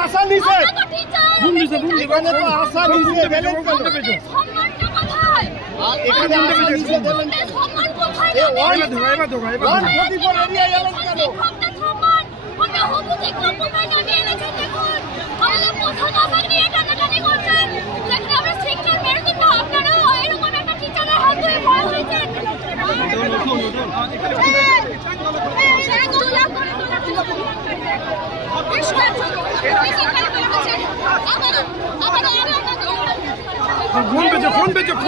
আশা নিছে এখানে তো আশা নিছে এখানে আশা নিছে বলেন সম্মান কোথায় ওয়ান 44 এরিয়া এলেন কেন ওটা হবু দেখলাম কোথায় নামে এনেছেন দেখুন আমাদের পছন্দ আপনি এটা টানাটানি করছেন দেখুন আমরা সিগন্যাল মেরে দিন না আপনারা এরকম একটা টিচারের হাত ধরে ভয় হয়েছে फोन बेचो